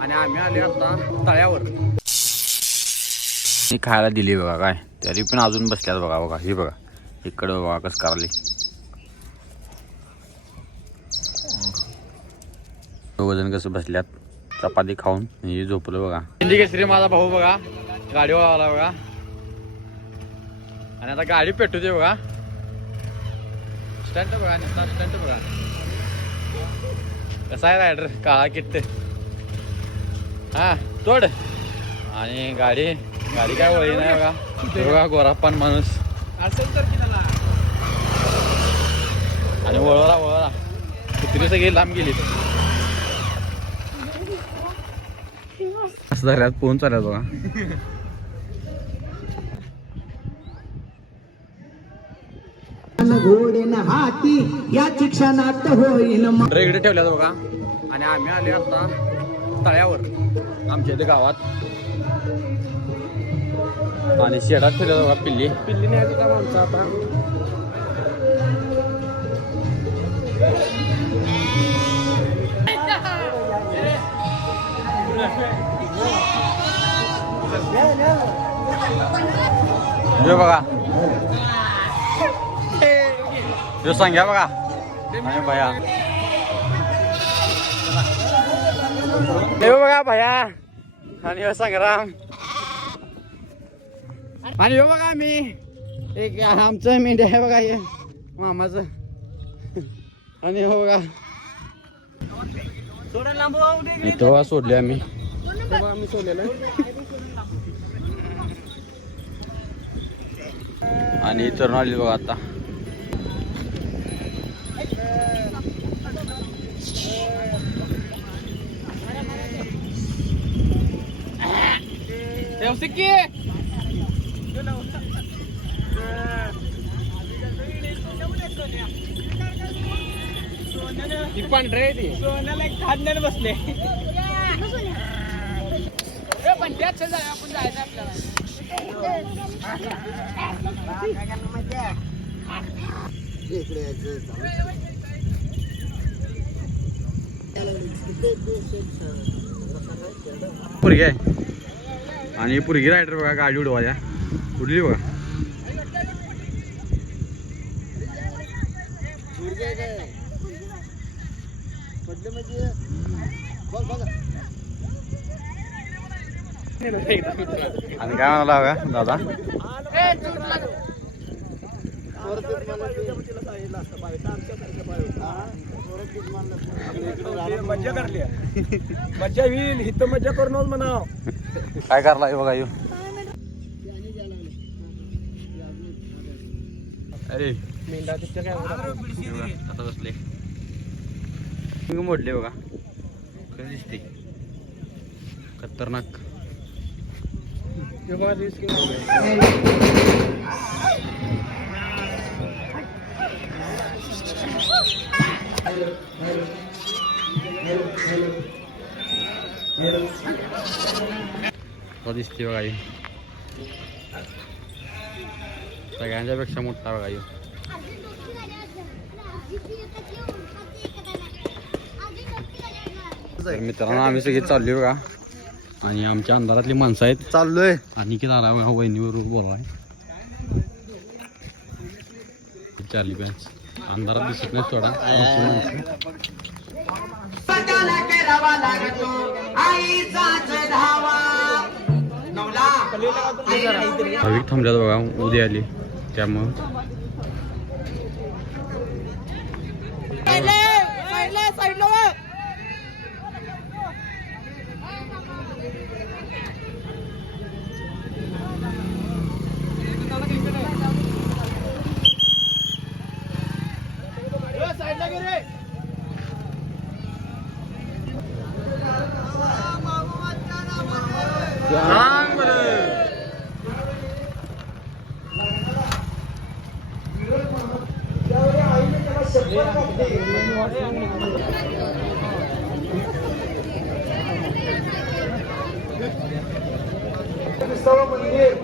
आणि आम्ही आले तळ्यावर मी खायला दिली बघा काय? तरी पण अजून बसल्यात बघा बघा. हे बघा. इकडं बघा कसं करायला वजन कसं बसल्यात. चपाती खाऊन हे झोपलं बघा. हिंदी केसरी माझा भाऊ बघा. गाडीवर आला बघा. आणि आता गाडी पेटू दे बघा. स्टंट बघा नुसता स्टंट बघा. कसा आहे रायडर? काळा किट्ट. हा तोड. आणि गाडी गाडी काय वळी नाही बघा. बघा गोराप्पान माणूस. असेल तर किनाला. आणि वळवला वळवला कुत्री सगळी लांब गेली. असं झाल्यात पोहून चालत बघा. घोडेन हाती या शिक्षणात होईन इकडे ठेवल्यात बघा. आणि आम्ही आले आता तळ्यावर आमच्या इथे गावात. आणि शेडात ठेवल्यात बघा पिल्ली. पिल्लीने आधी काम आमचा आता. जो बघा जो सांग्या बघा आणि भया हे बघा भया आणि हो संग्राम आणि हो बघा मी एक आमचं मेंढ्या आहे बघा हे मामाचं आणि हो बघा बघा सोडले आम्ही तेव्हा आम्ही सोडलेलं आणि तरुण आली बघा आता सिक्की ती पांढरे ती. सोन्याला एक खांद्याने बसले. पण जाऊया, आपण जायचं आपल्याला. पुरगी आहे. आणि पुरगी रायडर बघा गाडी उडवायच्या उडली बघा. आणि काय म्हणाला बघा दादा? मजा करली मजा होईल इथं मजा करूनच म्हणाव. काय करला बघा यो अरे. मेंढा तिथं काय होतं? बघा, आता बसले हिंग मोडले बघा. कसं दिसते? खतरनाक. बघा, दिसते बघा ही सगळ्यांच्या पेक्षा मोठा बघा मित्रांनो आम्ही सगळे चाललोय बघा. आणि आमच्या अंधारातली माणसं आहेत. चाललोय. आणि की आला बघा वहिनीवर बोलवाय चार्ली बॅच. अंधारात दिसत नाही थोडा. भाविक थांबल्यात बघा उद्या आली. त्यामुळं सर्व मंदिर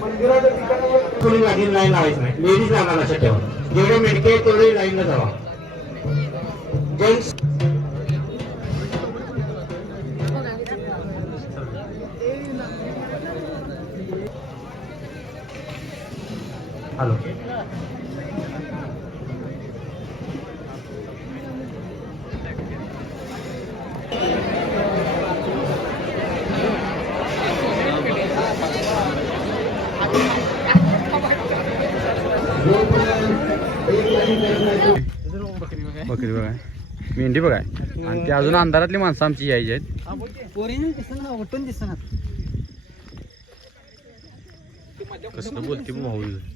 मंदिराच्या कोणी लागेल लाईन लावायचं नाही लेडीज लागणार लक्षात ठेवा जेवढे मेडके आहेत तेवढे लाईनला जावा. जेंट्स हॅलो बकरी बघा. मेंढी बघा. आणि ते अजून अंधारातली माणसं आमची यायची आहेत. कसं बोलते बघ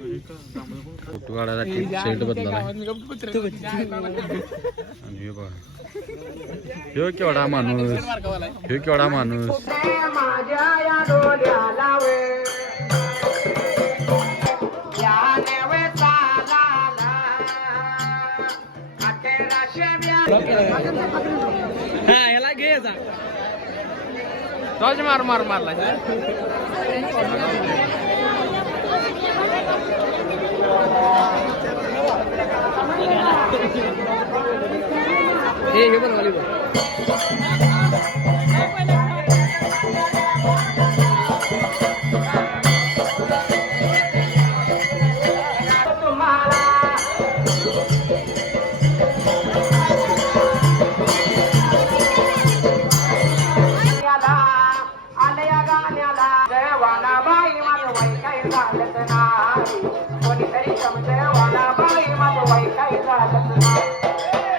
फोटो आणि हे बघा. ह्यो केवढा माणूस. ह्यो केवढा माणूस. माझ्या या डोल्याला वे या नेवे चालाला अखेराशे मार मार मारला हे पण वाली गाण्याला वय काही नाही कोणीतरी समजवाना बाई माझं वय काही झालंच नाही.